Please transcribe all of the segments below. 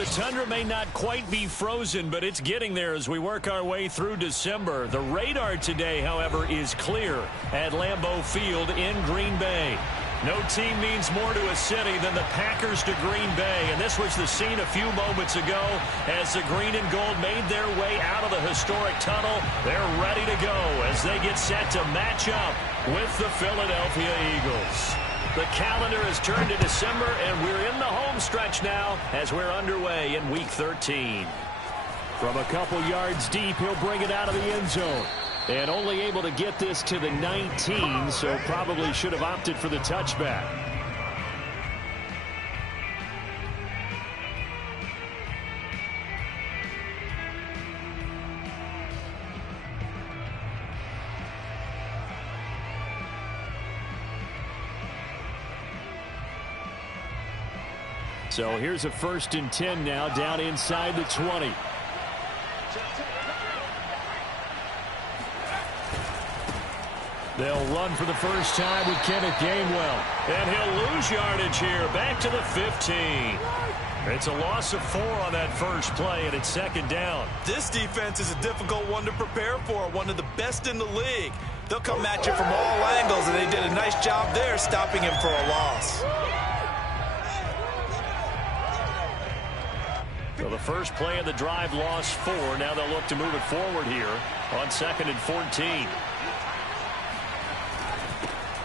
The tundra may not quite be frozen, but it's getting there as we work our way through December. The radar today, however, is clear at Lambeau Field in Green Bay. No team means more to a city than the Packers to Green Bay, and this was the scene a few moments ago as the green and gold made their way out of the historic tunnel. They're ready to go as they get set to match up with the Philadelphia Eagles. The calendar has turned to December, and we're in the home stretch now as we're underway in Week 13. From a couple yards deep, he'll bring it out of the end zone. And only able to get this to the 19, so probably should have opted for the touchback. So here's a 1st and 10 now, down inside the 20. They'll run for the first time with Kenneth Gainwell. And he'll lose yardage here, back to the 15. It's a loss of 4 on that first play, and it's 2nd down. This defense is a difficult one to prepare for, one of the best in the league. They'll come at you from all angles, and they did a nice job there stopping him for a loss. So the first play of the drive lost 4. Now they'll look to move it forward here on 2nd and 14.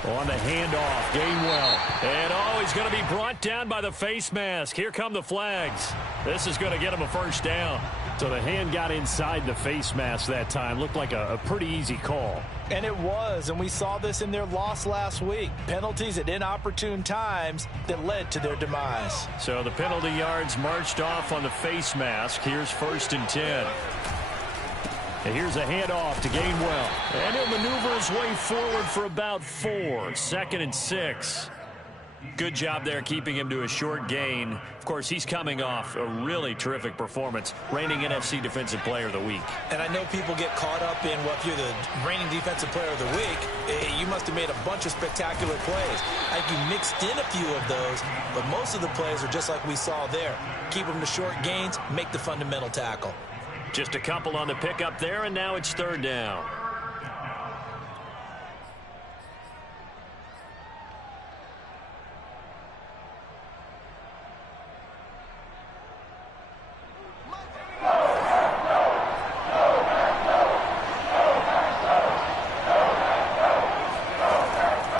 On the handoff, Gainwell. And he's going to be brought down by the face mask. Here come the flags. This is going to get him a first down. So the hand got inside the face mask that time. Looked like a pretty easy call. And it was, and we saw this in their loss last week. Penalties at inopportune times that led to their demise. So the penalty yards marched off on the face mask. Here's 1st and 10. And here's a handoff to Gainwell. And he'll maneuver his way forward for about 4. 2nd and 6. Good job there keeping him to a short gain. Of course, he's coming off a really terrific performance, reigning NFC Defensive Player of the Week. And I know people get caught up in, well, if you're the reigning Defensive Player of the Week, you must have made a bunch of spectacular plays. I think you mixed in a few of those, but most of the plays are just like we saw there. Keep them to short gains, make the fundamental tackle. Just a couple on the pickup there, and now it's 3rd down.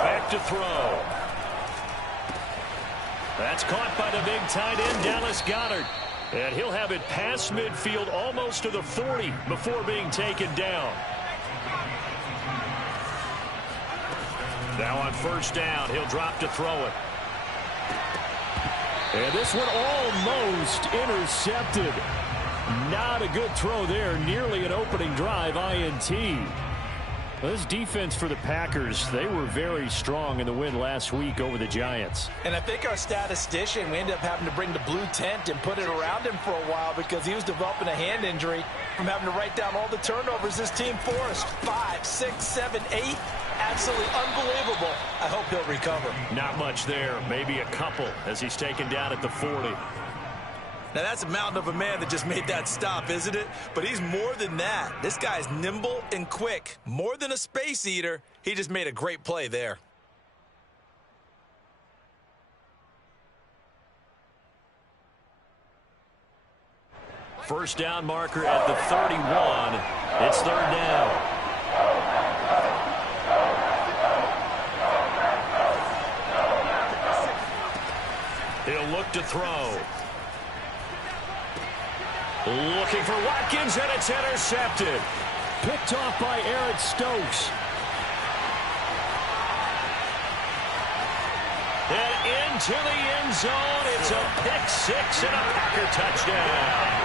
Back to throw. That's caught by the big tight end, Dallas Goedert. And he'll have it past midfield almost to the 40 before being taken down. Now on 1st down, he'll drop to throw it. And this one almost intercepted. Not a good throw there. Nearly an opening drive INT. This defense for the Packers, they were very strong in the win last week over the Giants. And I think our statistician, we ended up having to bring the blue tent and put it around him for a while because he was developing a hand injury from having to write down all the turnovers this team forced. 5, 6, 7, 8. Absolutely unbelievable. I hope he'll recover. Not much there. Maybe a couple as he's taken down at the 40. Now, that's a mountain of a man that just made that stop, isn't it? But he's more than that. This guy's nimble and quick. More than a space eater, he just made a great play there. First down marker at the 31. It's 3rd down. He'll look to throw. Looking for Watkins, and it's intercepted. Picked off by Eric Stokes. And into the end zone. It's a pick-6 and a Packer touchdown.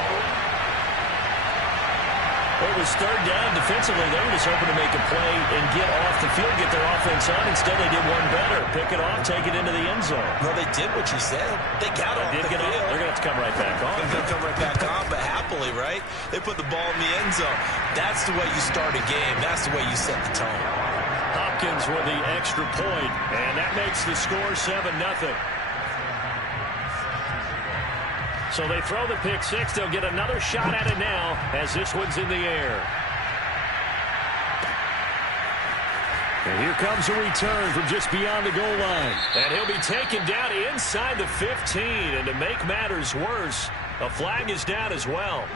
It was 3rd down. Defensively, they were just hoping to make a play and get off the field, get their offense on. Instead, they did one better. Pick it off, take it into the end zone. Well, they did what you said. They got off the field. They're going to have to come right back on. They're going to come right back on, but happily, right? They put the ball in the end zone. That's the way you start a game. That's the way you set the tone. Hopkins with the extra point, and that makes the score 7-0. So they throw the pick six. They'll get another shot at it now as this one's in the air. And here comes a return from just beyond the goal line. And he'll be taken down inside the 15. And to make matters worse, a flag is down as well.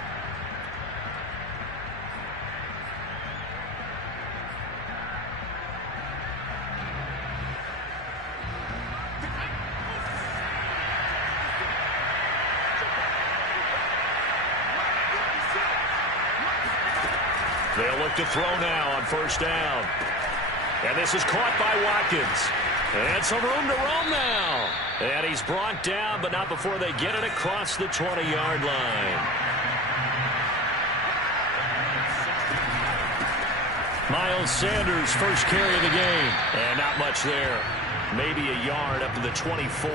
They'll look to throw now on first down. And this is caught by Watkins. And some room to roam now. And he's brought down, but not before they get it across the 20-yard line. Miles Sanders, first carry of the game. And not much there. Maybe a yard up to the 24.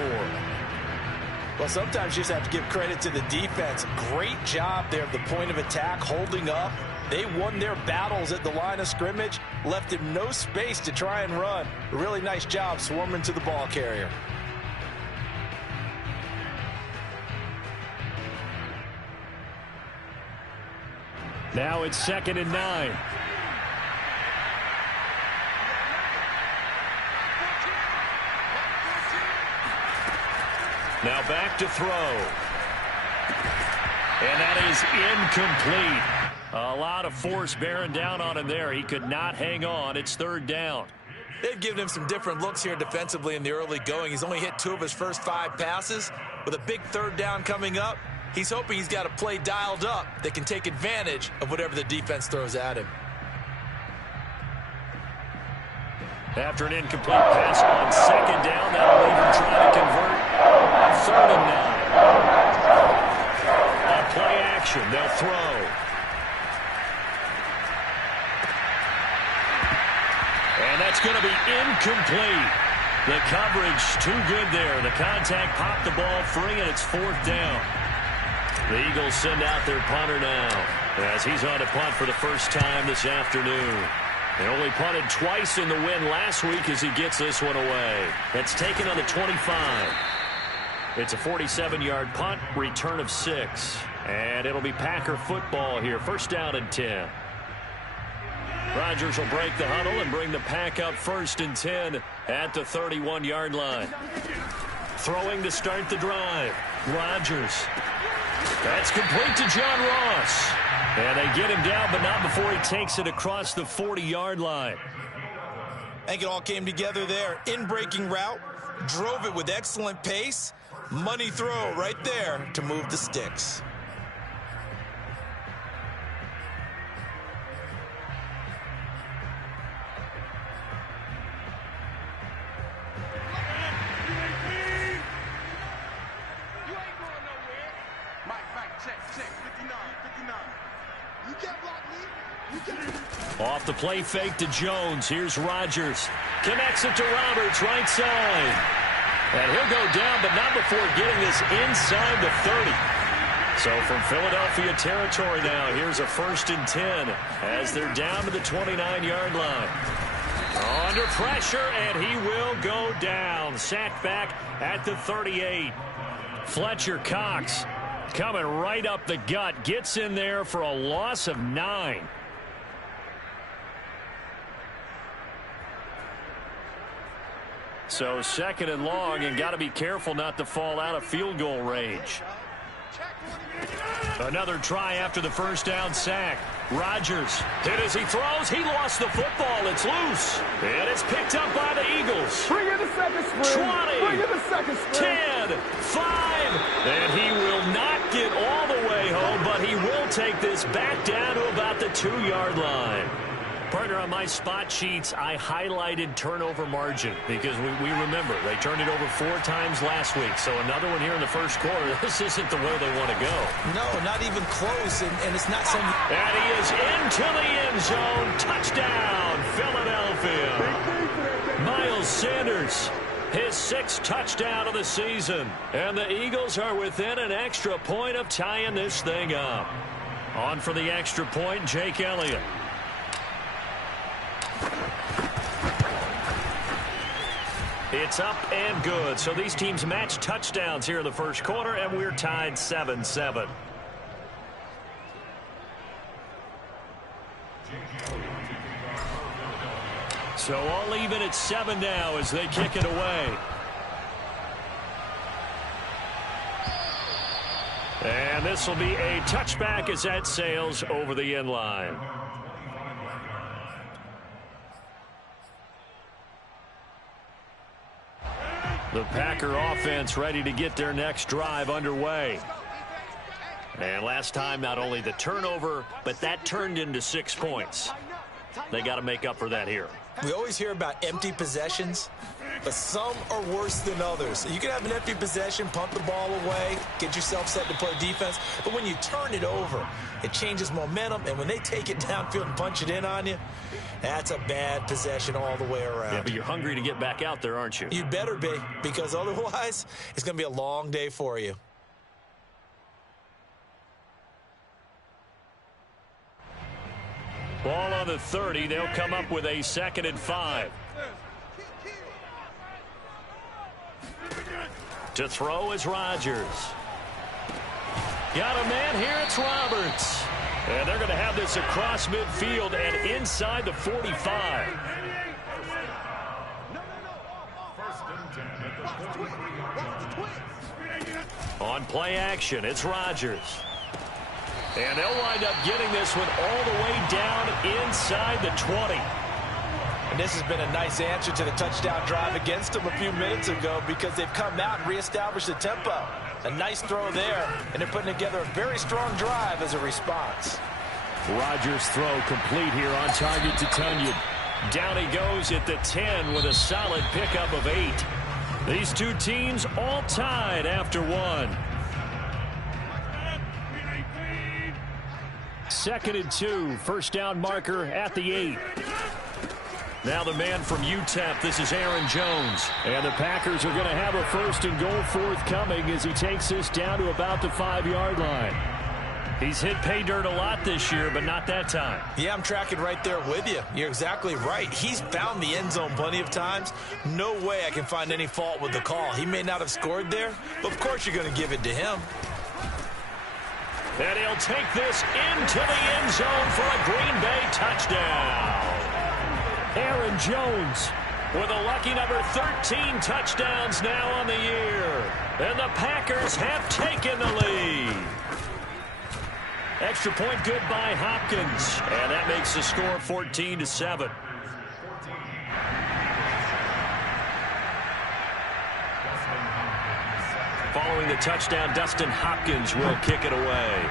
Well, sometimes you just have to give credit to the defense. Great job there at the point of attack, holding up. They won their battles at the line of scrimmage, left him no space to try and run. A really nice job swarming to the ball carrier. Now it's 2nd and 9. Now back to throw. And that is incomplete. A lot of force bearing down on him there. He could not hang on. It's 3rd down. They've given him some different looks here defensively in the early going. He's only hit 2 of his first 5 passes. With a big 3rd down coming up, he's hoping he's got a play dialed up that can take advantage of whatever the defense throws at him. After an incomplete pass on 2nd down, that'll leave him trying to convert on 3rd and 9. On play action, they'll throw. And that's going to be incomplete. The coverage too good there. The contact popped the ball free, and it's 4th down. The Eagles send out their punter now as he's on to punt for the first time this afternoon. They only punted twice in the win last week as he gets this one away. That's taken on the 25. It's a 47-yard punt, return of 6. And it'll be Packer football here. 1st down and 10. Rodgers will break the huddle and bring the Pack up 1st and 10 at the 31-yard line. Throwing to start the drive. Rodgers. That's complete to John Ross. And they get him down, but not before he takes it across the 40-yard line. I think it all came together there. In-breaking route. Drove it with excellent pace. Money throw right there to move the sticks. Off the play fake to Jones. Here's Rodgers. Connects it to Roberts, right side. And he'll go down, but not before getting this inside the 30. So from Philadelphia territory now, here's a 1st and 10 as they're down to the 29-yard line. Under pressure, and he will go down. Sacked back at the 38. Fletcher Cox coming right up the gut. Gets in there for a loss of 9. So 2nd and long, and got to be careful not to fall out of field goal range. Another try after the 1st down sack. Rodgers hit as he throws. He lost the football. It's loose. And it's picked up by the Eagles. Bring in the second sprint. 20. Bring in the second sprint. 10. 5. And he will not get all the way home, but he will take this back down to about the 2-yard line. Partner, on my spot sheets, I highlighted turnover margin because we remember they turned it over 4 times last week. So another one here in the first quarter. This isn't the way they want to go. No, not even close, and it's not something. And he is into the end zone. Touchdown, Philadelphia. Miles Sanders, his 6th touchdown of the season. And the Eagles are within an extra point of tying this thing up. On for the extra point, Jake Elliott. It's up and good. So these teams match touchdowns here in the first quarter, and we're tied 7-7. So all even at 7 now as they kick it away. And this will be a touchback as that sails over the end line. The Packer offense ready to get their next drive underway. And last time, not only the turnover, but that turned into 6 points. They got to make up for that here. We always hear about empty possessions, but some are worse than others. You can have an empty possession, punt the ball away, get yourself set to play defense, but when you turn it over, it changes momentum, and when they take it downfield and punch it in on you, that's a bad possession all the way around. Yeah, but you're hungry to get back out there, aren't you? You better be, because otherwise, it's going to be a long day for you. Ball on the 30. They'll come up with a 2nd and 5. To throw is Rodgers. Got a man here. It's Roberts. And they're going to have this across midfield and inside the 45. On play action, it's Rodgers. And they'll wind up getting this one all the way down inside the 20. And this has been a nice answer to the touchdown drive against them a few minutes ago because they've come out and reestablished the tempo. A nice throw there, and they're putting together a very strong drive as a response. Rodgers' throw complete here on target to Tunyon. Down he goes at the 10 with a solid pickup of 8. These two teams all tied after 1. 2nd and 2, first down marker at the 8. Now the man from UTEP, this is Aaron Jones. And the Packers are going to have a 1st and goal forthcoming as he takes this down to about the 5-yard line. He's hit pay dirt a lot this year, but not that time. Yeah, I'm tracking right there with you. You're exactly right. He's found the end zone plenty of times. No way I can find any fault with the call. He may not have scored there, but of course you're going to give it to him. And he'll take this into the end zone for a Green Bay touchdown. Aaron Jones with a lucky number 13 touchdowns now on the year. And the Packers have taken the lead. Extra point good by Hopkins. And that makes the score 14-7. Following the touchdown, Dustin Hopkins will kick it away.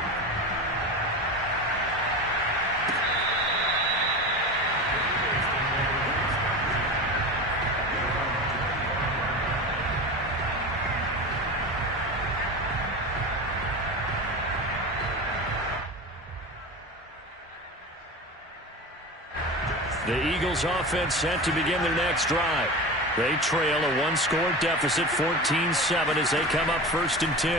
The Eagles offense set to begin their next drive. They trail a 1-score deficit, 14-7, as they come up 1st and 10.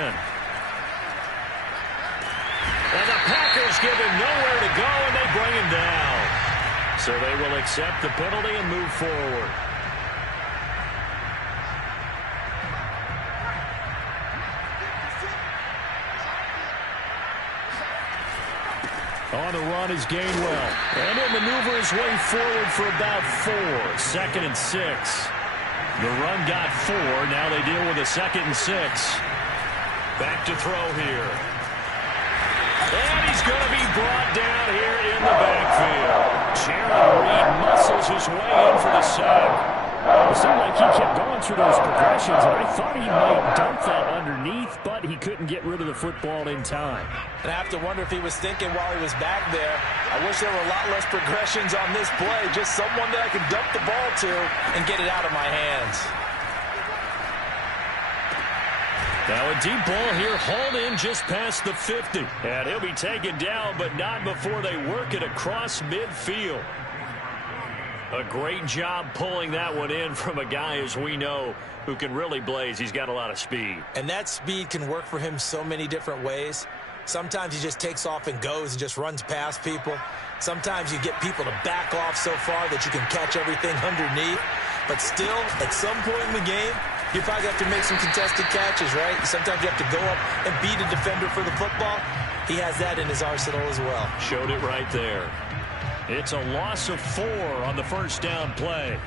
And the Packers give him nowhere to go, and they bring him down. So they will accept the penalty and move forward. On the run is Gainwell. And he'll maneuver his way forward for about 4. 2nd and 6. The run got 4. Now they deal with a 2nd and 6. Back to throw here. And he's going to be brought down here in the backfield. Jaron Reed muscles his way in for the sack. It seemed like he kept going through those progressions, and I thought he might dump that underneath, but he couldn't get rid of the football in time. And I have to wonder if he was thinking while he was back there, I wish there were a lot less progressions on this play, just someone that I can dump the ball to and get it out of my hands. Now a deep ball here, hauled in just past the 50. And he'll be taken down, but not before they work it across midfield. A great job pulling that one in from a guy, as we know, who can really blaze. He's got a lot of speed. And that speed can work for him so many different ways. Sometimes he just takes off and goes and just runs past people. Sometimes you get people to back off so far that you can catch everything underneath. But still, at some point in the game, you probably have to make some contested catches, right? Sometimes you have to go up and beat a defender for the football. He has that in his arsenal as well. Showed it right there. It's a loss of 4 on the first down play.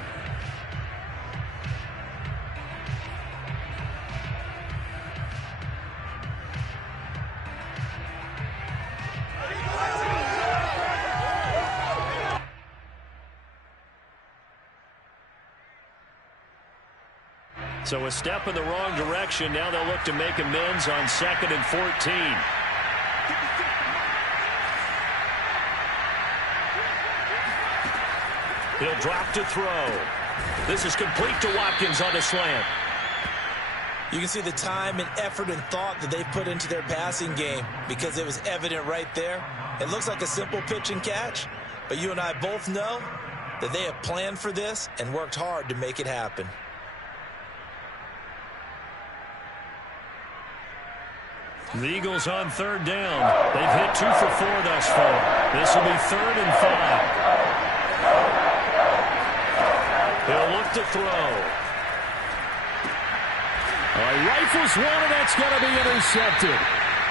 So a step in the wrong direction. Now they'll look to make amends on 2nd and 14. He'll drop to throw. This is complete to Watkins on the slant. You can see the time and effort and thought that they put into their passing game because it was evident right there. It looks like a simple pitch and catch, but you and I both know that they have planned for this and worked hard to make it happen. The Eagles on 3rd down. They've hit 2 for 4 thus far. This will be 3rd and 5. He'll look to throw. Rifles one, and that's going to be intercepted.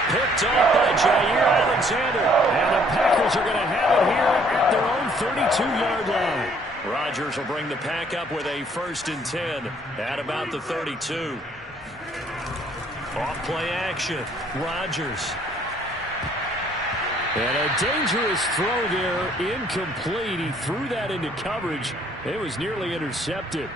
Picked up by Jair Alexander. And the Packers are going to have it here at their own 32-yard line. Rodgers will bring the pack up with a 1st and 10 at about the 32. Off play action. Rodgers. And a dangerous throw there. Incomplete. He threw that into coverage. It was nearly intercepted.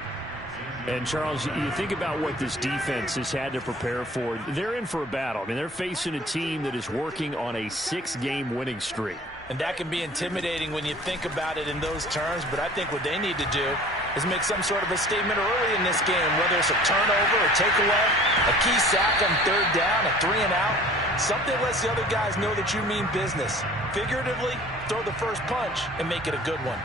And, Charles, you think about what this defense has had to prepare for. They're in for a battle. I mean, they're facing a team that is working on a 6-game winning streak. And that can be intimidating when you think about it in those terms. But I think what they need to do is make some sort of a statement early in this game, whether it's a turnover, a takeaway, a key sack on 3rd down, a 3-and-out. Something that lets the other guys know that you mean business. Figuratively, throw the first punch and make it a good one.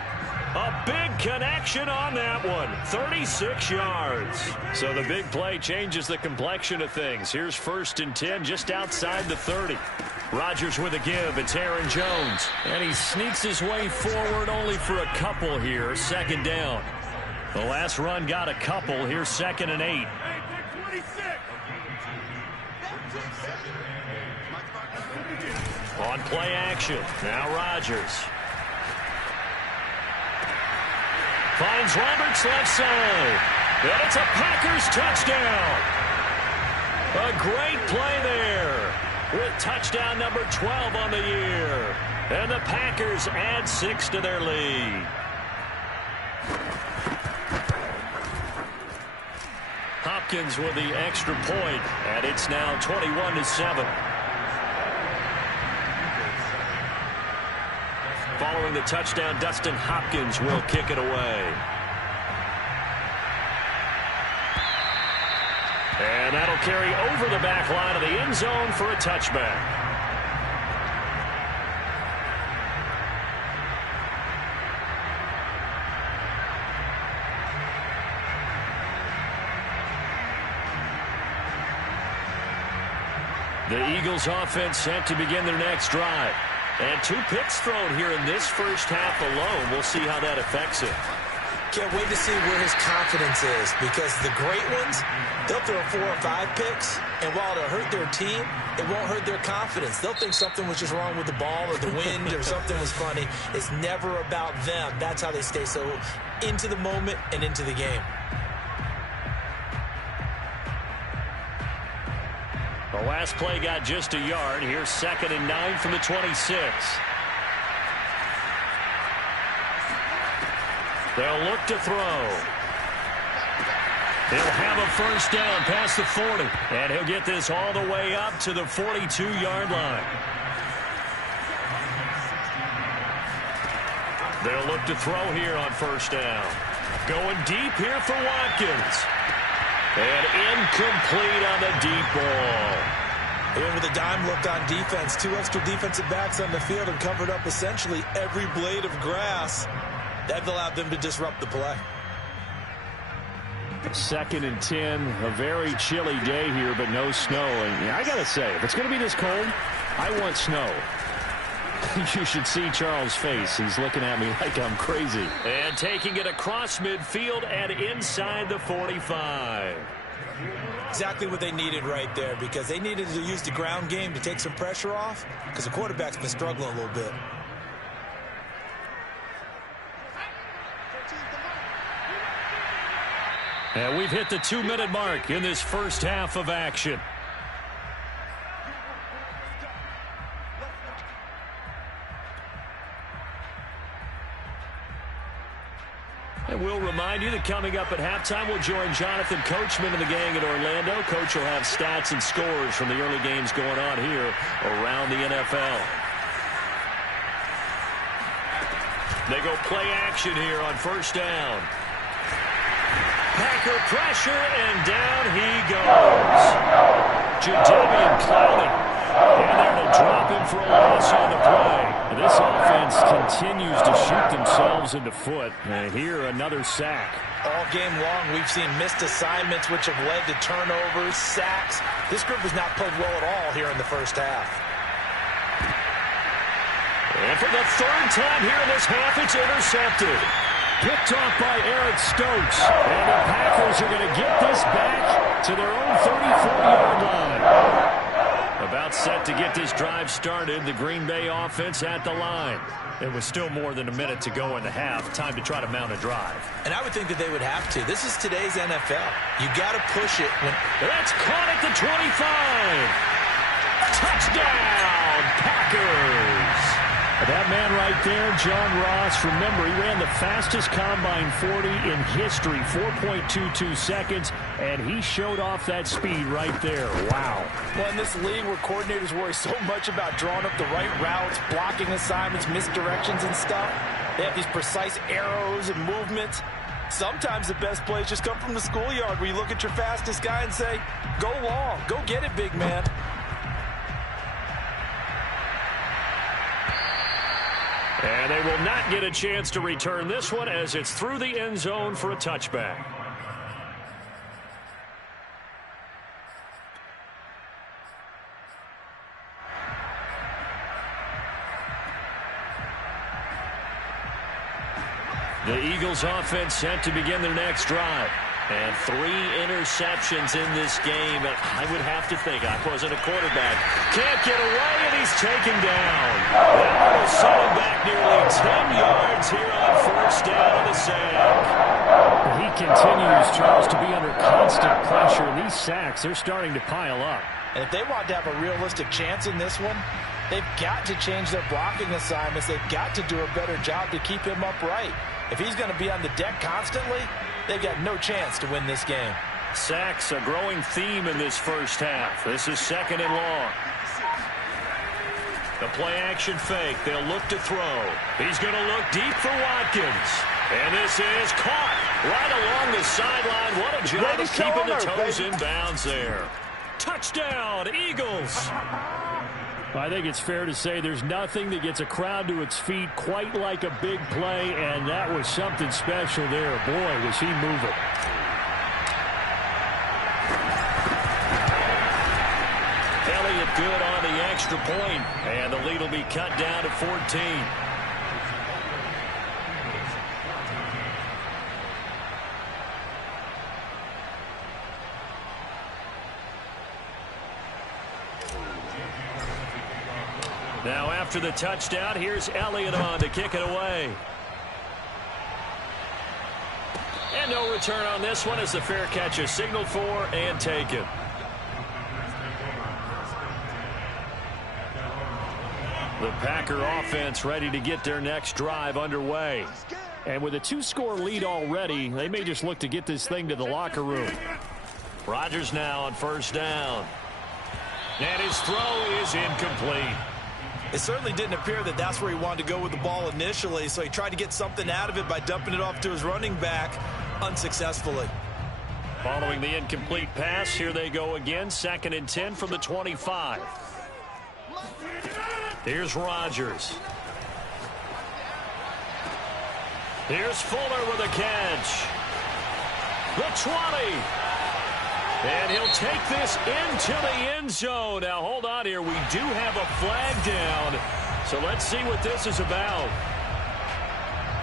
A big connection on that one. 36 yards. So the big play changes the complexion of things. Here's 1st and 10 just outside the 30. Rodgers with a give. It's Aaron Jones. And he sneaks his way forward only for a couple here. 2nd down. The last run got a couple. Here's 2nd and 8. On play action. Now Rodgers. Finds Roberts left side. And it's a Packers touchdown. A great play there. With touchdown number 12 on the year. And the Packers add 6 to their lead. Hopkins with the extra point, and it's now 21-7. Following the touchdown, Dustin Hopkins will kick it away. And that'll carry over the back line of the end zone for a touchback. The Eagles offense set to begin their next drive. And 2 picks thrown here in this first half alone. We'll see how that affects it. Can't wait to see where his confidence is, because the great ones, they'll throw 4 or 5 picks, and while it'll hurt their team, it won't hurt their confidence. They'll think something was just wrong with the ball or the wind or something was funny. It's never about them. That's how they stay so into the moment and into the game. The last play got just a yard. Here's 2nd and 9 from the 26. They'll look to throw. He'll have a first down past the 40. And he'll get this all the way up to the 42-yard line. They'll look to throw here on first down. Going deep here for Watkins. And incomplete on the deep ball. And with a dime look on defense, 2 extra defensive backs on the field and covered up essentially every blade of grass. That allowed them to disrupt the play. 2nd and 10, a very chilly day here, but no snow. And I got to say, if it's going to be this cold, I want snow. You should see Charles' face. He's looking at me like I'm crazy. And taking it across midfield and inside the 45. Exactly what they needed right there, because they needed to use the ground game to take some pressure off, because the quarterback's been struggling a little bit. And we've hit the 2-minute mark in this first half of action. And we'll remind you that coming up at halftime, we'll join Jonathan Coachman and the gang in Orlando. Coach will have stats and scores from the early games going on here around the NFL. They go play action here on first down. Packer pressure, and down he goes. Jadeveon Clowney. And there to drop him for a loss on the play. And this offense continues to shoot themselves in the foot. And here, another sack. All game long, we've seen missed assignments, which have led to turnovers, sacks. This group has not played well at all here in the first half. And for the third time here in this half, it's intercepted. Picked off by Eric Stokes. And the Packers are going to get this back to their own 34-yard line. About set to get this drive started. The Green Bay offense at the line. It was still more than a minute to go in the half. Time to try to mount a drive. And I would think that they would have to. This is today's NFL. You got to push it. That's caught at the 25. Touchdown, Packers. That man right there, John Ross, remember, he ran the fastest Combine 40 in history, 4.22 seconds, and he showed off that speed right there. Wow. Well, in this league where coordinators worry so much about drawing up the right routes, blocking assignments, misdirections and stuff, they have these precise arrows and movements. Sometimes the best plays just come from the schoolyard where you look at your fastest guy and say, go long, go get it, big man. And they will not get a chance to return this one as it's through the end zone for a touchback. The Eagles offense set to begin their next drive. And 3 interceptions in this game. I would have to think, I wasn't a quarterback. Can't get away, and he's taken down. That will set him back nearly 10 yards here on first down on the sack. He continues, Charles, to be under constant pressure. And these sacks, they're starting to pile up. And if they want to have a realistic chance in this one, they've got to change their blocking assignments. They've got to do a better job to keep him upright. If he's going to be on the deck constantly, they've got no chance to win this game. Sacks, a growing theme in this first half. This is second and long. The play-action fake. They'll look to throw. He's going to look deep for Watkins. And this is caught right along the sideline. What a job of keeping the toes in bounds there. Touchdown, Eagles. I think it's fair to say there's nothing that gets a crowd to its feet quite like a big play, and that was something special there. Boy, was he moving. Elliott good on the extra point, and the lead will be cut down to 14. Now after the touchdown, here's Elliott on to kick it away. And no return on this one as the fair catch is signaled for and taken. The Packer offense ready to get their next drive underway. And with a 2-score lead already, they may just look to get this thing to the locker room. Rodgers now on first down. And his throw is incomplete. It certainly didn't appear that that's where he wanted to go with the ball initially, so he tried to get something out of it by dumping it off to his running back unsuccessfully. Following the incomplete pass, here they go again, 2nd and 10 from the 25. Here's Rodgers. Here's Fuller with a catch. The 20. And he'll take this into the end zone. Now, hold on here. We do have a flag down. So let's see what this is about.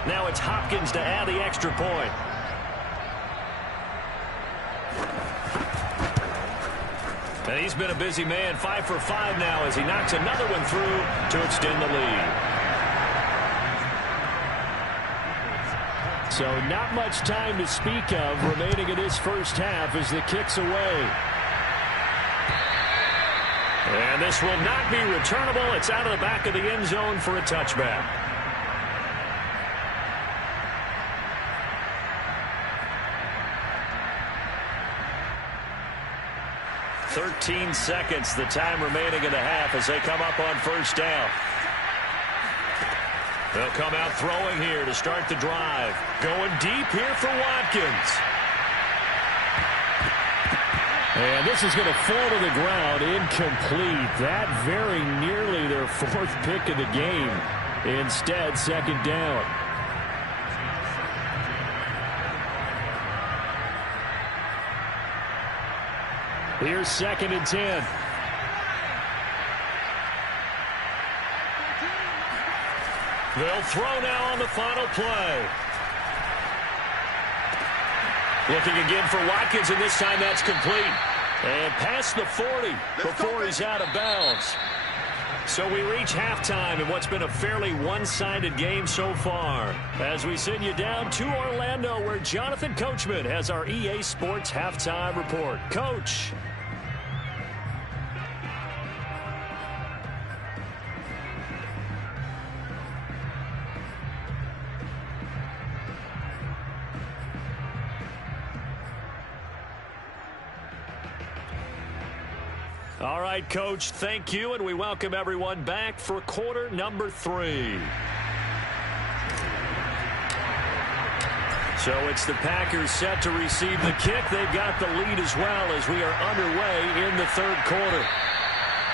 Now it's Hopkins to add the extra point. And he's been a busy man, 5 for 5 now as he knocks another one through to extend the lead. So not much time to speak of remaining in this first half as the kick's away. And this will not be returnable. It's out of the back of the end zone for a touchback. 13 seconds, the time remaining in the half as they come up on first down. They'll come out throwing here to start the drive. Going deep here for Watkins. And this is going to fall to the ground, incomplete. That very nearly their fourth pick of the game. Instead, second down. Here's 2nd and 10. They'll throw now on the final play. Looking again for Watkins, and this time that's complete. And past the 40 before he's out of bounds. So we reach halftime in what's been a fairly one-sided game so far. As we send you down to Orlando, where Jonathan Coachman has our EA Sports Halftime Report. Coach. All right, Coach, thank you, and we welcome everyone back for quarter number 3. So it's the Packers set to receive the kick. They've got the lead as well as we are underway in the third quarter.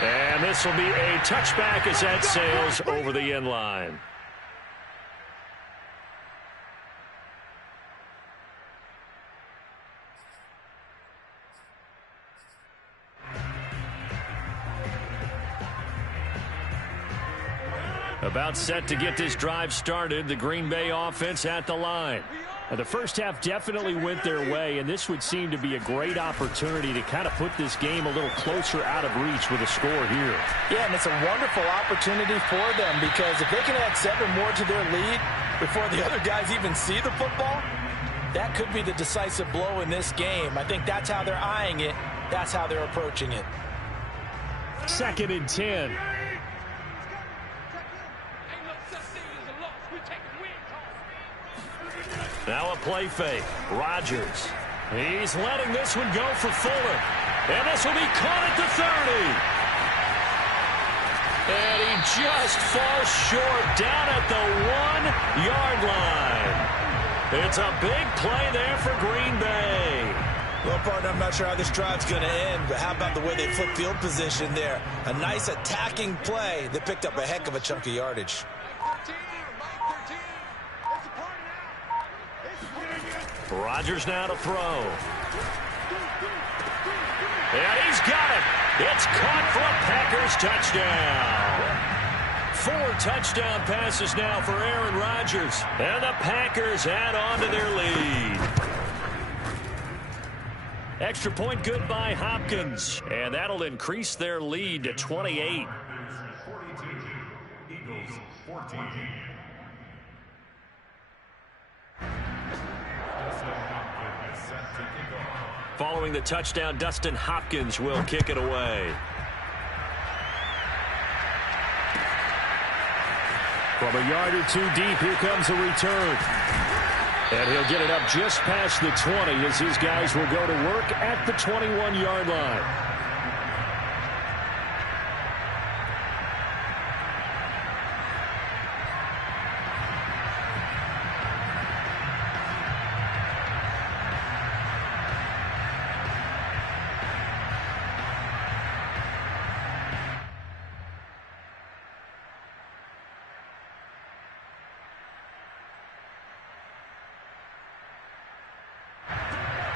And this will be a touchback as that sails over the end line. About set to get this drive started, the Green Bay offense at the line. Now, the first half definitely went their way, and this would seem to be a great opportunity to kind of put this game a little closer out of reach with a score here. Yeah, and it's a wonderful opportunity for them because if they can add 7 more to their lead before the other guys even see the football, that could be the decisive blow in this game. I think that's how they're eyeing it. That's how they're approaching it. 2nd and 10. Now a play fake. Rodgers. He's letting this one go for Fuller. And this will be caught at the 30. And he just falls short down at the 1-yard line. It's a big play there for Green Bay. Well, partner, I'm not sure how this drive's going to end, but how about the way they flip field position there? A nice attacking play that picked up a heck of a chunk of yardage. Rodgers now to throw. And he's got it. It's caught for a Packers touchdown. 4 touchdown passes now for Aaron Rodgers. And the Packers add on to their lead. Extra point good by Hopkins. And that'll increase their lead to 28. Eagles 14. Following the touchdown, Dustin Hopkins will kick it away. From a yard or 2 deep, here comes a return. And he'll get it up just past the 20 as his guys will go to work at the 21-yard line.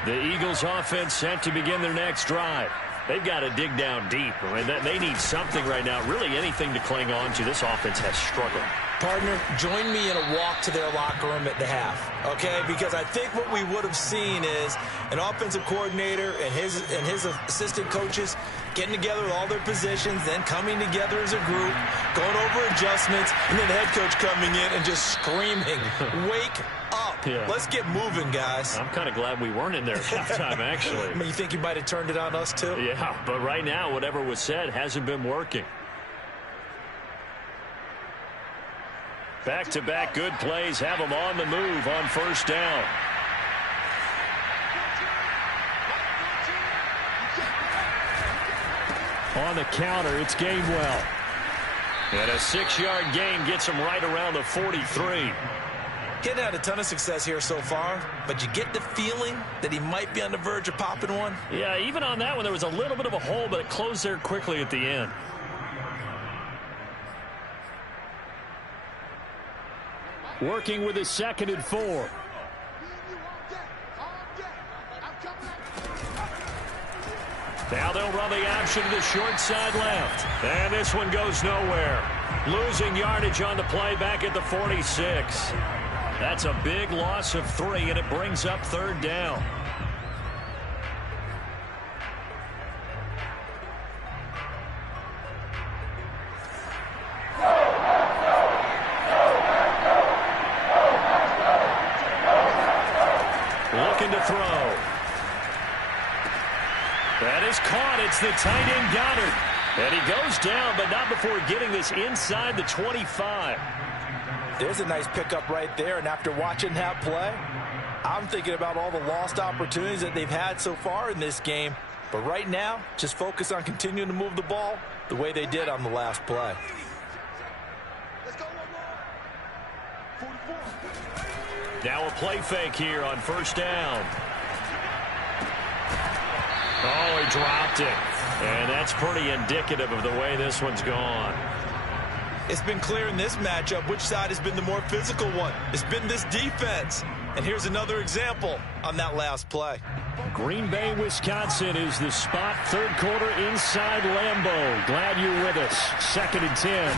The Eagles offense set to begin their next drive. They've got to dig down deep. I mean, they need something right now, really anything to cling on to. This offense has struggled. Partner, join me in a walk to their locker room at the half, okay? Because I think what we would have seen is an offensive coordinator and his assistant coaches getting together with all their positions, then coming together as a group, going over adjustments, and then the head coach coming in and just screaming, wake up. Yeah. Let's get moving, guys. I'm kind of glad we weren't in there at halftime, actually. I mean, you think you might have turned it on us, too? Yeah, but right now, whatever was said hasn't been working. Back-to-back good plays have them on the move on first down. On the counter, it's Gainwell. And a 6-yard gain gets him right around the 43. He hadn't had a ton of success here so far, but you get the feeling that he might be on the verge of popping one. Yeah, even on that one, there was a little bit of a hole, but it closed there quickly at the end. Working with his 2nd and 4. Now they'll run the option to the short side left. And this one goes nowhere. Losing yardage on the play back at the 46. That's a big loss of 3, and it brings up 3rd down. Looking to throw. That is caught. It's the tight end Goddard. And he goes down, but not before getting this inside the 25. There's a nice pickup right there, and after watching that play, I'm thinking about all the lost opportunities that they've had so far in this game. But right now, just focus on continuing to move the ball the way they did on the last play. Now a play fake here on first down. Oh, he dropped it. And that's pretty indicative of the way this one's gone. It's been clear in this matchup which side has been the more physical one. It's been this defense. And here's another example on that last play. Green Bay, Wisconsin is the spot. 3rd quarter inside Lambeau. Glad you're with us. 2nd and 10.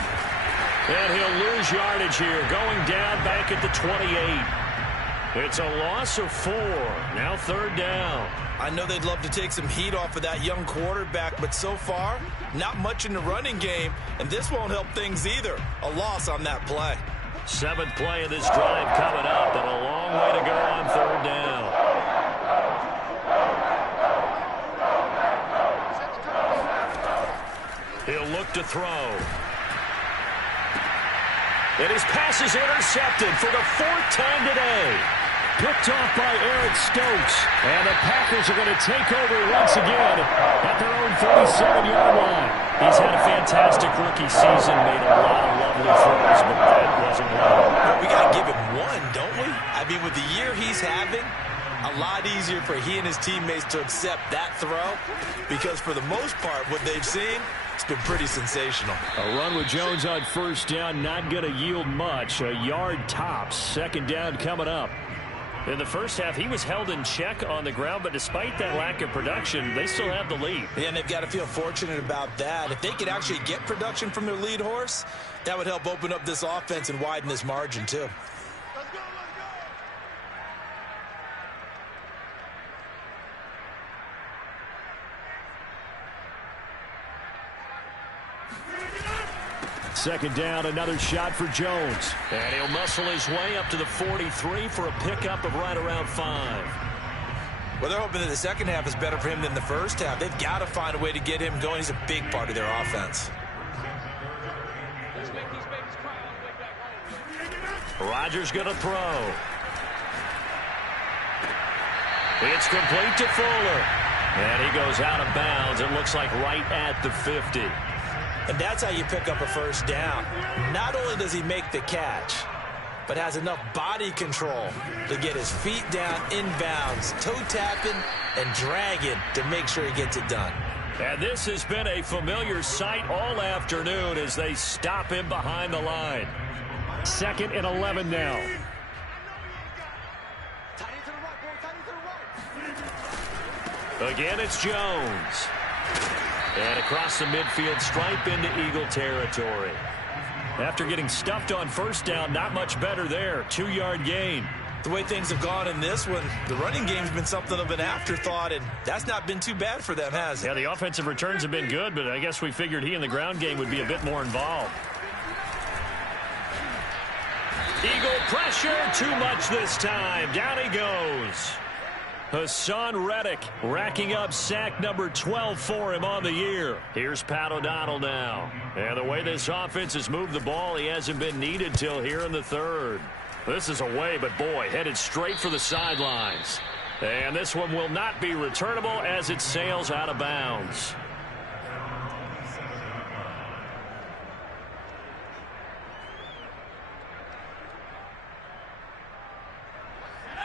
And he'll lose yardage here. Going down back at the 28. It's a loss of 4. Now 3rd down. I know they'd love to take some heat off of that young quarterback, but so far, not much in the running game, and this won't help things either. A loss on that play. 7th play of this drive coming up, and a long way to go on 3rd down. He'll look to throw. And his pass is intercepted for the 4th time today. Picked off by Eric Stokes. And the Packers are going to take over once again at their own 47-yard line. He's had a fantastic rookie season, made a lot of lovely throws, but that wasn't one of them. Well, we got to give him one, don't we? I mean, with the year he's having, a lot easier for he and his teammates to accept that throw because for the most part, what they've seen, it's been pretty sensational. A run with Jones on first down, not going to yield much. A yard tops. 2nd down coming up. In the first half, he was held in check on the ground, but despite that lack of production, they still have the lead. Yeah, and they've got to feel fortunate about that. If they could actually get production from their lead horse, that would help open up this offense and widen this margin, too. Let's go, let's go. 2nd down, another shot for Jones. And he'll muscle his way up to the 43 for a pickup of right around 5. Well, they're hoping that the second half is better for him than the first half. They've got to find a way to get him going. He's a big part of their offense. Rodgers going to throw. It's complete to Fuller. And he goes out of bounds. It looks like right at the 50. And that's how you pick up a first down. Not only does he make the catch, but has enough body control to get his feet down inbounds, toe tapping and dragging to make sure he gets it done. And this has been a familiar sight all afternoon as they stop him behind the line. 2nd and 11 now. Again, it's Jones. And across the midfield stripe into Eagle territory. After getting stuffed on first down, not much better there. 2-yard gain. The way things have gone in this one, the running game's been something of an afterthought, and that's not been too bad for them, has it? Yeah, the offensive returns have been good, but I guess we figured he in the ground game would be a bit more involved. Eagle pressure, too much this time. Down he goes. Hassan Reddick racking up sack number 12 for him on the year. Here's Pat O'Donnell now. And the way this offense has moved the ball, he hasn't been needed till here in the third. This is away, but boy, headed straight for the sidelines. And this one will not be returnable as it sails out of bounds.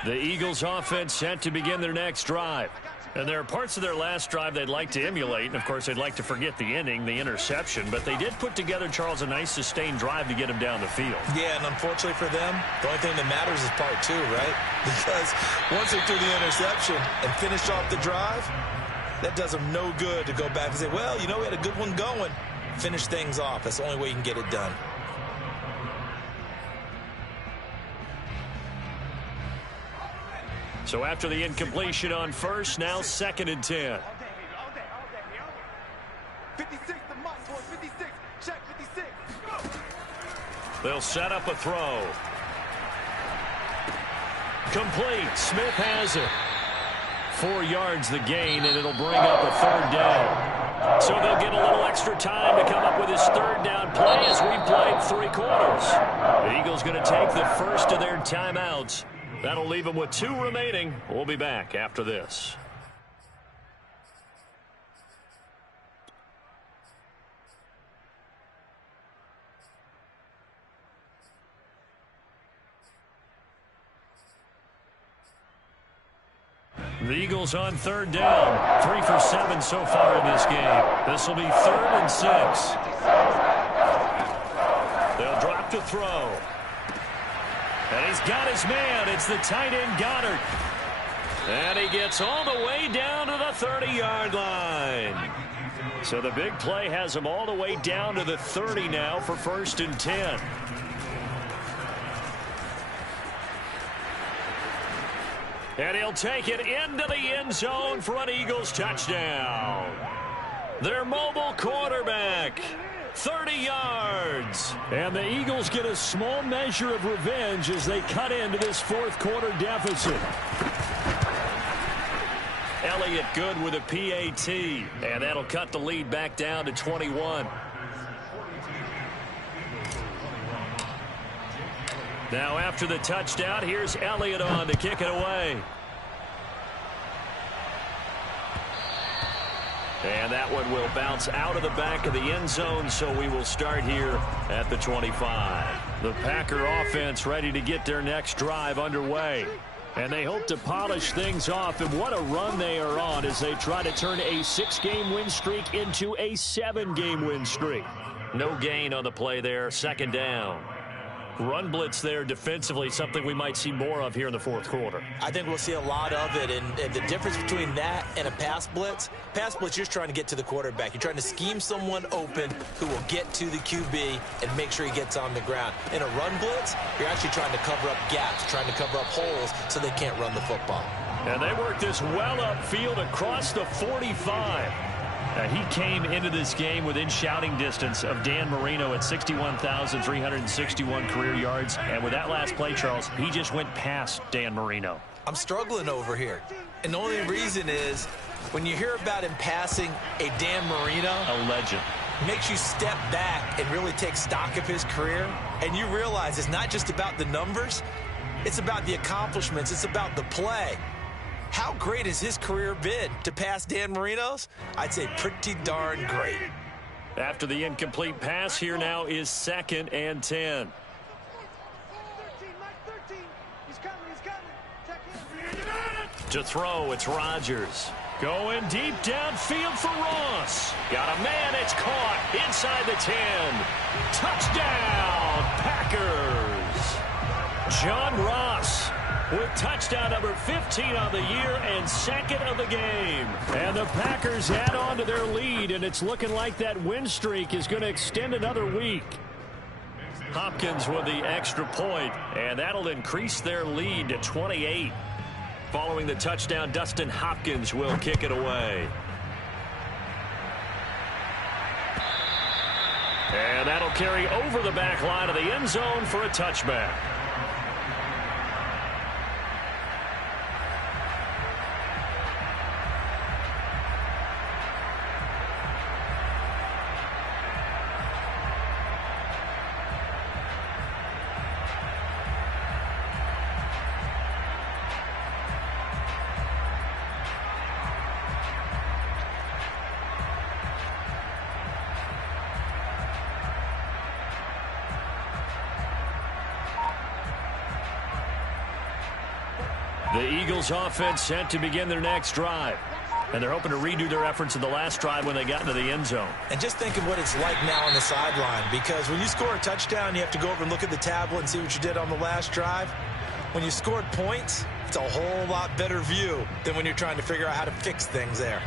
The Eagles offense set to begin their next drive. And there are parts of their last drive they'd like to emulate. And, of course, they'd like to forget the inning, the interception. But they did put together, Charles, a nice sustained drive to get him down the field. Yeah, and unfortunately for them, the only thing that matters is part two, right? Because once they threw the interception and finished off the drive, that does them no good to go back and say, well, you know, we had a good one going. Finish things off. That's the only way you can get it done. So after the incompletion on first, now 2nd and 10. 56, the mark for 56. Check 56. They'll set up a throw. Complete. Smith has it. 4 yards the gain, and it'll bring up a 3rd down. So they'll get a little extra time to come up with his 3rd down play as we've played 3 quarters. The Eagles going to take the first of their timeouts. That'll leave them with 2 remaining. We'll be back after this. The Eagles on 3rd down. 3 for 7 so far in this game. This will be 3rd and 6. They'll drop to throw. And he's got his man. It's the tight end Goddard. And he gets all the way down to the 30-yard line. So the big play has him all the way down to the 30 now for 1st and 10. And he'll take it into the end zone for an Eagles touchdown. Their mobile quarterback. 30 yards. And the Eagles get a small measure of revenge as they cut into this 4th quarter deficit. Elliott good with a PAT. And that'll cut the lead back down to 21. Now after the touchdown, here's Elliott on to kick it away. And that one will bounce out of the back of the end zone, so we will start here at the 25. The Packer offense ready to get their next drive underway. And they hope to polish things off, and what a run they are on as they try to turn a 6-game win streak into a 7-game win streak. No gain on the play there, 2nd down. Run blitz there defensively, something we might see more of here in the 4th quarter. I think we'll see a lot of it, and the difference between that and a pass blitz, you're just trying to get to the quarterback. You're trying to scheme someone open who will get to the QB and make sure he gets on the ground. In a run blitz, you're actually trying to cover up gaps, trying to cover up holes so they can't run the football. And they work this well upfield across the 45. He came into this game within shouting distance of Dan Marino at 61,361 career yards. And with that last play, Charles, he just went past Dan Marino. I'm struggling over here. And the only reason is when you hear about him passing a Dan Marino, a legend, makes you step back and really take stock of his career. And you realize it's not just about the numbers. It's about the accomplishments. It's about the play. How great has his career been? To pass Dan Marino's? I'd say pretty darn great. After the incomplete pass, here now is 2nd and 10. To throw, it's Rodgers. Going deep downfield for Ross. Got a man, it's caught inside the 10. Touchdown, Packers. John Ross with touchdown number 15 on the year and second of the game. And the Packers add on to their lead, and it's looking like that win streak is going to extend another week. Hopkins with the extra point, and that'll increase their lead to 28. Following the touchdown, Dustin Hopkins will kick it away. And that'll carry over the back line of the end zone for a touchback. The Eagles offense set to begin their next drive. And they're hoping to redo their efforts in the last drive when they got into the end zone. And just think of what it's like now on the sideline, because when you score a touchdown, you have to go over and look at the tablet and see what you did on the last drive. When you scored points, it's a whole lot better view than when you're trying to figure out how to fix things there.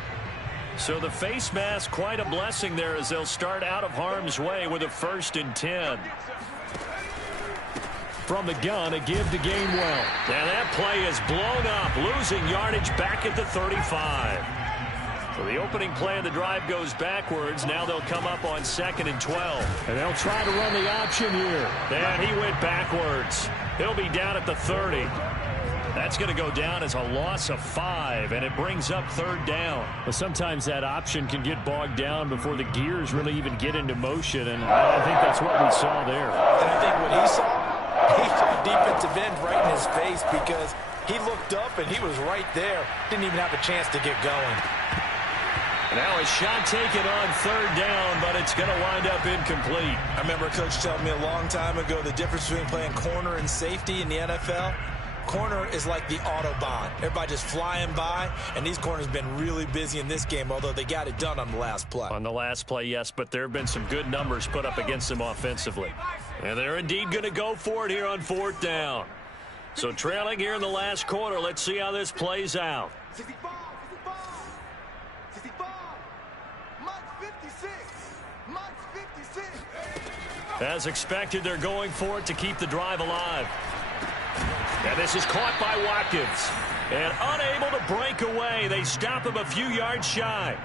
So the face mask, quite a blessing there as they'll start out of harm's way with a 1st and 10. From the gun, a give to Gainwell. And that play is blown up, losing yardage back at the 35. So the opening play of the drive goes backwards. Now they'll come up on 2nd and 12. And they'll try to run the option here. And he went backwards. He'll be down at the 30. That's going to go down as a loss of 5, and it brings up 3rd down. But sometimes that option can get bogged down before the gears really even get into motion, and I think that's what we saw there. And I think what he saw defensive end right in his face, because he looked up and he was right there. Didn't even have a chance to get going. Now a shot taken on 3rd down, but it's going to wind up incomplete. I remember a coach telling me a long time ago the difference between playing corner and safety in the NFL. Corner is like the Autobahn. Everybody just flying by, and these corners have been really busy in this game, although they got it done on the last play. On the last play, yes, but there have been some good numbers put up against them offensively. And they're indeed going to go for it here on 4th down. So trailing here in the last quarter, let's see how this plays out. 65, 65, Mike 56, Mike 56. As expected, they're going for it to keep the drive alive. And this is caught by Watkins. And unable to break away. They stop him a few yards shy.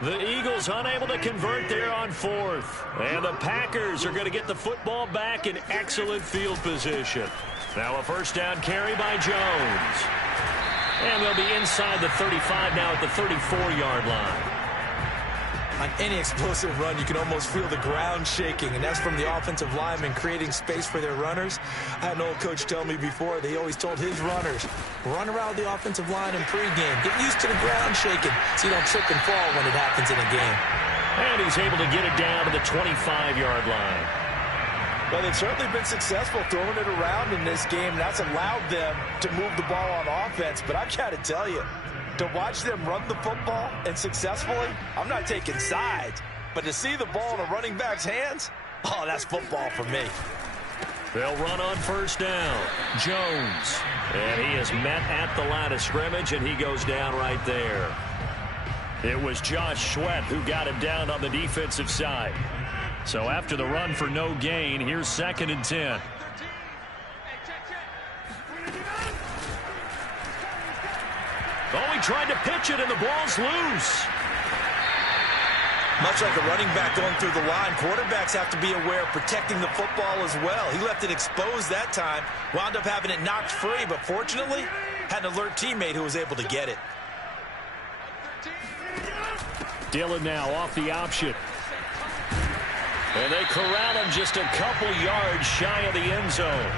The Eagles unable to convert there on 4th. And the Packers are going to get the football back in excellent field position. Now a 1st down carry by Jones. And they'll be inside the 35 now at the 34-yard line. On any explosive run, you can almost feel the ground shaking, and that's from the offensive linemen creating space for their runners. I had an old coach tell me before, they always told his runners, run around the offensive line in pregame. Get used to the ground shaking so you don't trip and fall when it happens in a game. And he's able to get it down to the 25-yard line. Well, they've certainly been successful throwing it around in this game. That's allowed them to move the ball on offense, but I've got to tell you, to watch them run the football and successfully, I'm not taking sides, but to see the ball in a running back's hands, oh, that's football for me. They'll run on 1st down. Jones. And he is met at the line of scrimmage, and he goes down right there. It was Josh Sweat who got him down on the defensive side. So after the run for no gain, here's 2nd and 10. Oh, he tried to pitch it, and the ball's loose. Much like a running back going through the line, quarterbacks have to be aware of protecting the football as well. He left it exposed that time, wound up having it knocked free, but fortunately, had an alert teammate who was able to get it. Dillon now off the option. And they corral him just a couple yards shy of the end zone.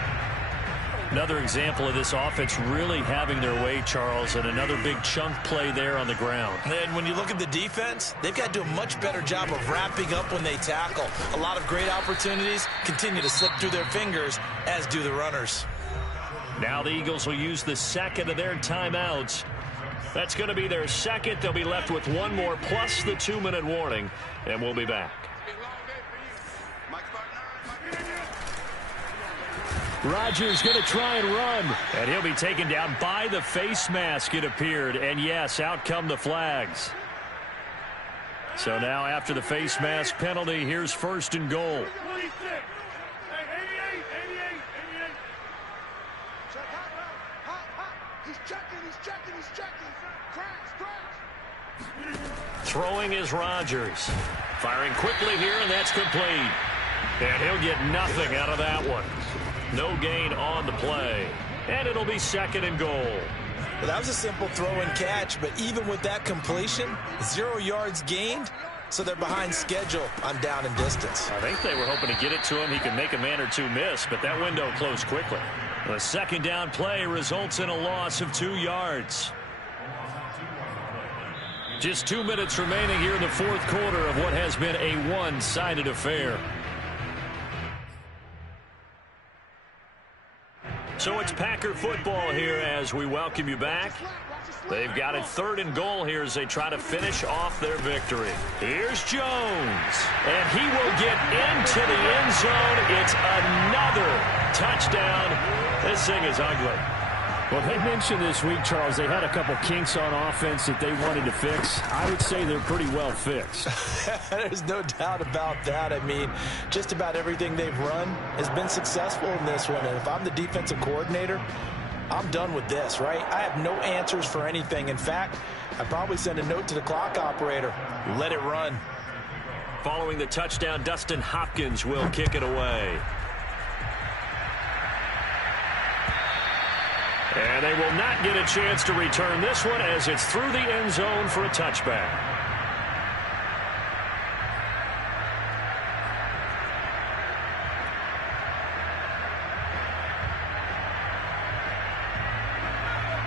Another example of this offense really having their way, Charles, and another big chunk play there on the ground. And when you look at the defense, they've got to do a much better job of wrapping up when they tackle. A lot of great opportunities continue to slip through their fingers, as do the runners. Now the Eagles will use the 2nd of their timeouts. That's going to be their 2nd. They'll be left with one more plus the 2-minute warning, and we'll be back. Rodgers going to try and run. And he'll be taken down by the face mask, it appeared. And yes, out come the flags. So now after the face mask penalty, here's 1st and goal. Throwing is Rodgers. Firing quickly here, and that's complete. And he'll get nothing out of that one. No gain on the play. And it'll be 2nd and goal. Well, that was a simple throw and catch, but even with that completion, 0 yards gained, so they're behind schedule on down and distance. I think they were hoping to get it to him. He could make a man or two miss, but that window closed quickly. The 2nd down play results in a loss of 2 yards. Just 2 minutes remaining here in the 4th quarter of what has been a one-sided affair. So it's Packer football here as we welcome you back. They've got it 3rd and goal here as they try to finish off their victory. Here's Jones, and he will get into the end zone. It's another touchdown. This thing is ugly. Well, they mentioned this week, Charles, they had a couple kinks on offense that they wanted to fix. I would say they're pretty well fixed. There's no doubt about that. I mean, just about everything they've run has been successful in this one. And if I'm the defensive coordinator, I'm done with this, right? I have no answers for anything. In fact, I'd probably send a note to the clock operator. Let it run. Following the touchdown, Dustin Hopkins will kick it away. And they will not get a chance to return this one as it's through the end zone for a touchback.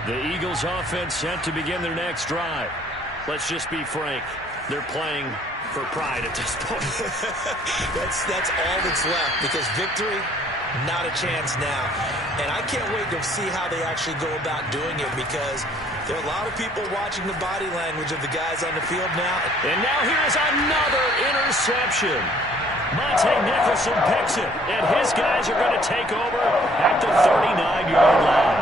The Eagles offense set to begin their next drive. Let's just be frank. They're playing for pride at this point. That's all that's left, because victory, not a chance now. And I can't wait to see how they actually go about doing it, because there are a lot of people watching the body language of the guys on the field now. And now here's another interception. Monte Nicholson picks it, and his guys are going to take over at the 39-yard line.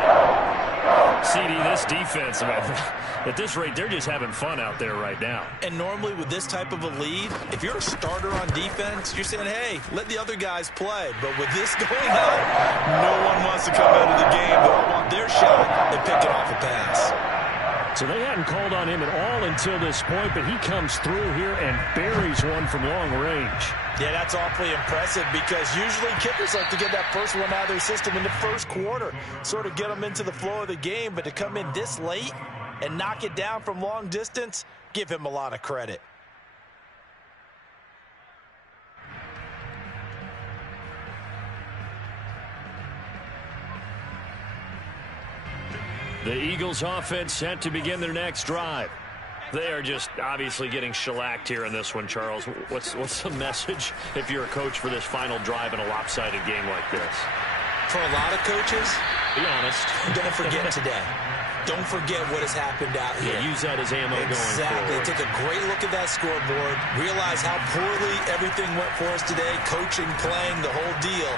CD, this defense, at this rate, they're just having fun out there right now. And normally with this type of a lead, if you're a starter on defense, you're saying, hey, let the other guys play. But with this going on, no one wants to come out of the game. They all want their shot and pick it off a pass. So they hadn't called on him at all until this point, but he comes through here and buries one from long range. Yeah, that's awfully impressive, because usually kickers like to get that first one out of their system in the first quarter, sort of get them into the flow of the game. But to come in this late and knock it down from long distance, give him a lot of credit. The Eagles offense set to begin their next drive. They are just obviously getting shellacked here in this one, Charles. What's the message if you're a coach for this final drive in a lopsided game like this? For a lot of coaches, be honest, don't forget today. Don't forget what has happened out here. Yeah, use that as ammo going forward. Exactly. Take a great look at that scoreboard. Realize how poorly everything went for us today. Coaching, playing, the whole deal.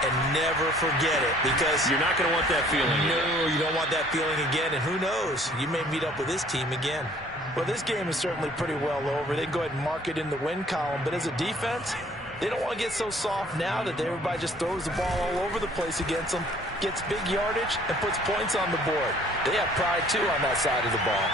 And never forget it, because you're not going to want that feeling again. No, you don't want that feeling again. And who knows? You may meet up with this team again. Well, this game is certainly pretty well over. They can go ahead and mark it in the win column. But as a defense, they don't want to get so soft now that everybody just throws the ball all over the place against them, gets big yardage, and puts points on the board. They have pride, too, on that side of the ball.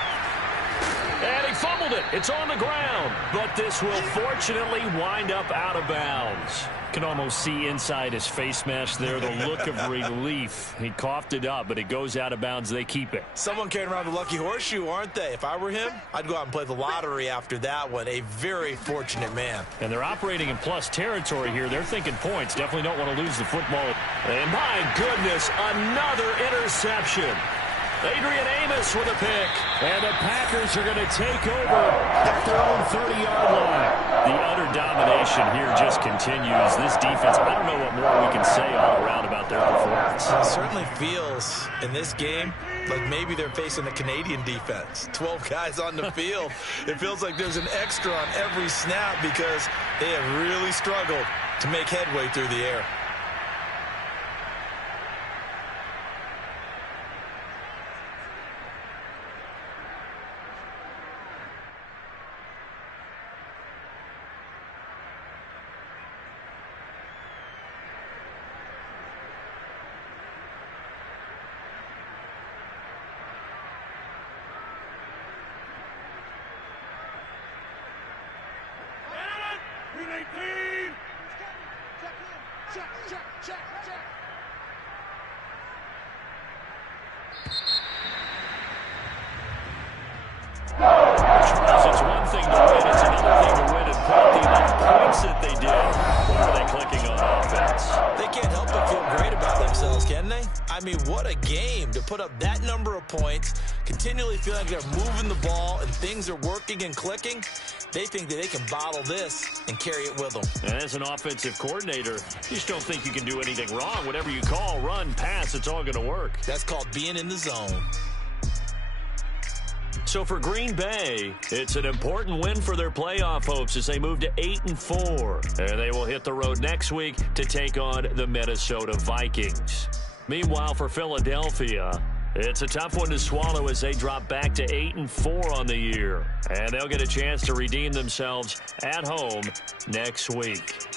And he fumbled it. It's on the ground. But this will fortunately wind up out of bounds. Can almost see inside his face mask there the look of relief. He coughed it up, but it goes out of bounds. They keep it. Someone carrying around the lucky horseshoe, aren't they? If I were him, I'd go out and play the lottery after that one. A very fortunate man. And they're operating in plus territory here. They're thinking points. Definitely don't want to lose the football. And my goodness, another interception. Adrian Amos with a pick. And the Packers are going to take over at their own 30-yard line. The utter domination here just continues. This defense, I don't know what more we can say all around about their performance. It certainly feels in this game like maybe they're facing a Canadian defense. 12 guys on the field. It feels like there's an extra on every snap, because they have really struggled to make headway through the air. Charles, it's one thing to win, it's another thing to win and put up the amount of points that they did. Where are they clicking on offense? They can't help but feel great about themselves, can they? I mean, what a game to put up that number of points, continually feeling like they're moving the ball and things are working and clicking. They think that they can bottle this and carry it with them. And as an offensive coordinator, you just don't think you can do anything wrong. Whatever you call, run, pass, it's all going to work. That's called being in the zone. So for Green Bay, it's an important win for their playoff hopes as they move to 8-4. And they will hit the road next week to take on the Minnesota Vikings. Meanwhile, for Philadelphia, it's a tough one to swallow as they drop back to 8-4 on the year. And they'll get a chance to redeem themselves at home next week.